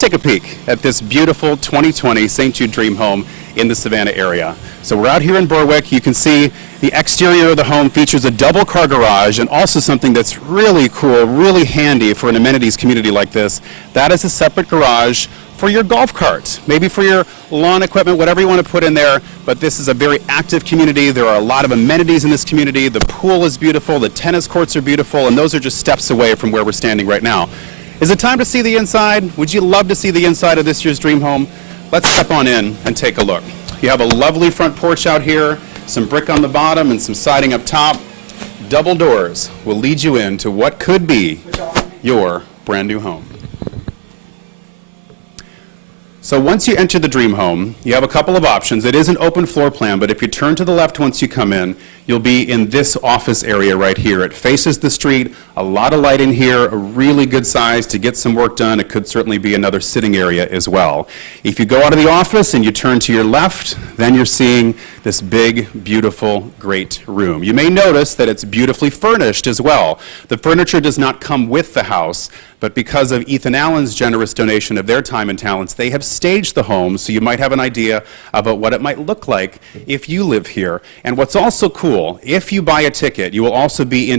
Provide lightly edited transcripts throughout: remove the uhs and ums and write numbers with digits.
Take a peek at this beautiful 2020 St. Jude Dream Home in the Savannah area. So we're out here in Berwick. You can see the exterior of the home features a double car garage and also something that's really cool, really handy for an amenities community like this. That is a separate garage for your golf cart, maybe for your lawn equipment, whatever you want to put in there. But this is a very active community. There are a lot of amenities in this community. The pool is beautiful, the tennis courts are beautiful, and those are just steps away from where we're standing right now. Is it time to see the inside? Would you love to see the inside of this year's dream home? Let's step on in and take a look. You have a lovely front porch out here, some brick on the bottom and some siding up top. Double doors will lead you into what could be your brand new home. So once you enter the dream home, you have a couple of options. It is an open floor plan, but if you turn to the left once you come in, you'll be in this office area right here. It faces the street, a lot of light in here, a really good size to get some work done. It could certainly be another sitting area as well. If you go out of the office and you turn to your left, then you're seeing this big, beautiful, great room. You may notice that it's beautifully furnished as well. The furniture does not come with the house, but because of Ethan Allen's generous donation of their time and talents, they have staged the home so you might have an idea about what it might look like if you live here. And what's also cool, if you buy a ticket, you will also be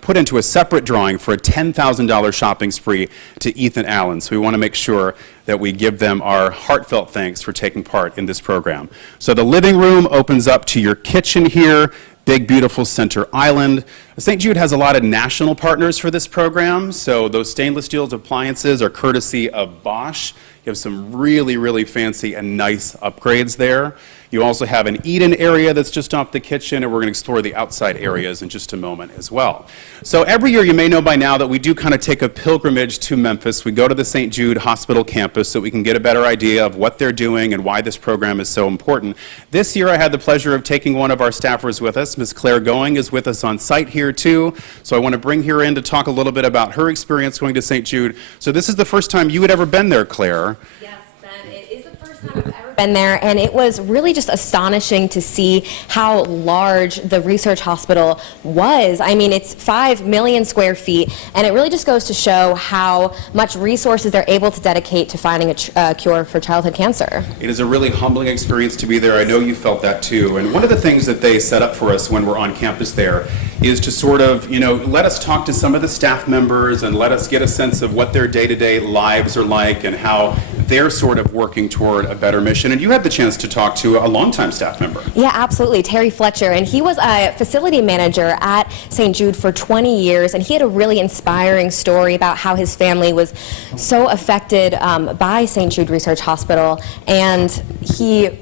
put into a separate drawing for a $10,000 shopping spree to Ethan Allen. So we want to make sure that we give them our heartfelt thanks for taking part in this program. So the living room opens up to your kitchen here. Big, beautiful center island. St. Jude has a lot of national partners for this program, so those stainless steel appliances are courtesy of Bosch. You have some really, really fancy and nice upgrades there. You also have an eat-in area that's just off the kitchen, and we're going to explore the outside areas in just a moment as well. So every year, you may know by now that we do kind of take a pilgrimage to Memphis. We go to the St. Jude Hospital campus so we can get a better idea of what they're doing and why this program is so important. This year, I had the pleasure of taking one of our staffers with us. Ms. Claire Going is with us on site here too. So I want to bring her in to talk a little bit about her experience going to St. Jude. So this is the first time you had ever been there, Claire. Yes, Ben, it is the first time I've ever been there, and it was really just astonishing to see how large the research hospital was. I mean, it's 5 million square feet, and it really just goes to show how much resources they're able to dedicate to finding a cure for childhood cancer. It is a really humbling experience to be there. I know you felt that too. And one of the things that they set up for us when we're on campus there is to sort of, let us talk to some of the staff members and let us get a sense of what their day-to-day lives are like and how they're sort of working toward a better mission. And you had the chance to talk to a longtime staff member. Yeah, absolutely, Terry Fletcher. And he was a facility manager at St. Jude for 20 years, and he had a really inspiring story about how his family was so affected by St. Jude Research Hospital. And he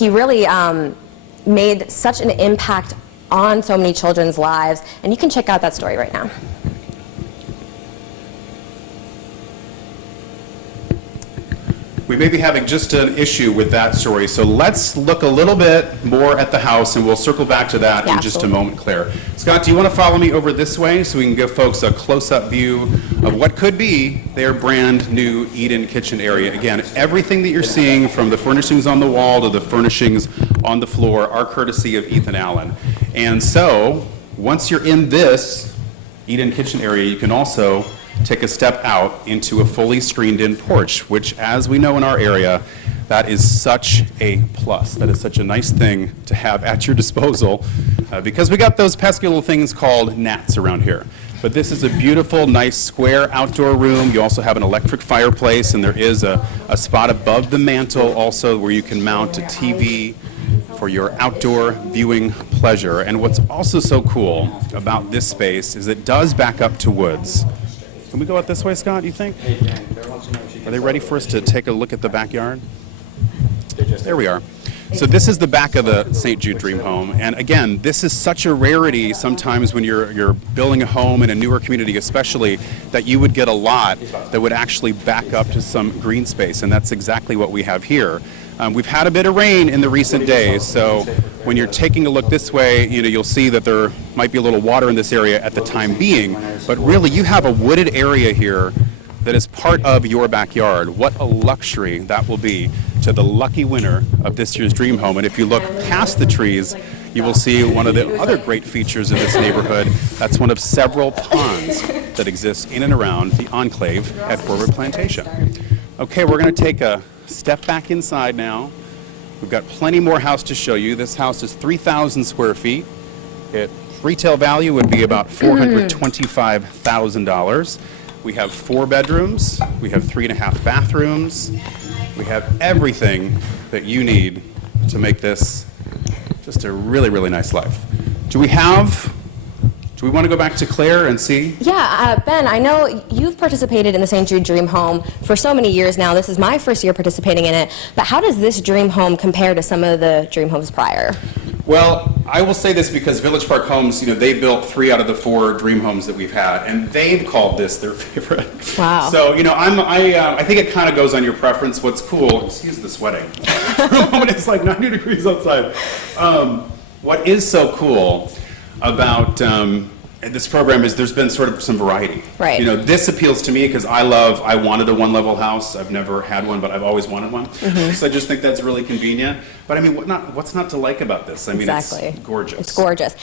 really made such an impact on so many children's lives. And you can check out that story right now. We may be having just an issue with that story, so let's look a little bit more at the house, and we'll circle back to that in just a moment, Claire. Scott, do you want to follow me over this way so we can give folks a close-up view of what could be their brand new eat-in kitchen area? Again, everything that you're seeing, from the furnishings on the wall to the furnishings on the floor, are courtesy of Ethan Allen. And so, once you're in this eat-in kitchen area, you can also take a step out into a fully screened-in porch, which, as we know in our area, that is such a plus. That is such a nice thing to have at your disposal because we got those pesky little things called gnats around here. But this is a beautiful, nice, square outdoor room. You also have an electric fireplace, and there is a spot above the mantle also where you can mount a TV for your outdoor viewing pleasure. And what's also so cool about this space is it does back up to woods. Can we go out this way, Scott, you think? Are they ready for us to take a look at the backyard? There we are. So this is the back of the St. Jude Dream Home. And again, this is such a rarity sometimes when you're building a home in a newer community especially, that you would get a lot that would actually back up to some green space. And that's exactly what we have here. We've had a bit of rain in the recent days, so when you're taking a look this way, you'll see that there might be a little water in this area at the time being, but really you have a wooded area here that is part of your backyard. What a luxury that will be to the lucky winner of this year's Dream Home. And if you look past the trees, you will see one of the other great features in this neighborhood. That's one of several ponds that exist in and around the enclave at Forward Plantation. Okay, we're going to take a step back inside now. We've got plenty more house to show you. This house is 3,000 square feet. Retail value would be about $425,000. We have 4 bedrooms. We have 3.5 bathrooms. We have everything that you need to make this just a really, really nice life. Do we want to go back to Claire and see? Yeah, Ben, I know you've participated in the St. Jude Dream Home for so many years now. This is my first year participating in it. But how does this dream home compare to some of the dream homes prior? Well, I will say this because Village Park Homes, they built 3 out of the 4 dream homes that we've had, and they've called this their favorite. Wow. So, I think it kind of goes on your preference. What's cool, excuse the sweating. For a moment, it's like 90 degrees outside. What is so cool about this program is there's been sort of some variety. Right. This appeals to me because I wanted a 1-level house. I've never had one, but I've always wanted one. Mm-hmm. So I just think that's really convenient. But I mean, what's not to like about this? I mean, exactly. It's gorgeous. It's gorgeous.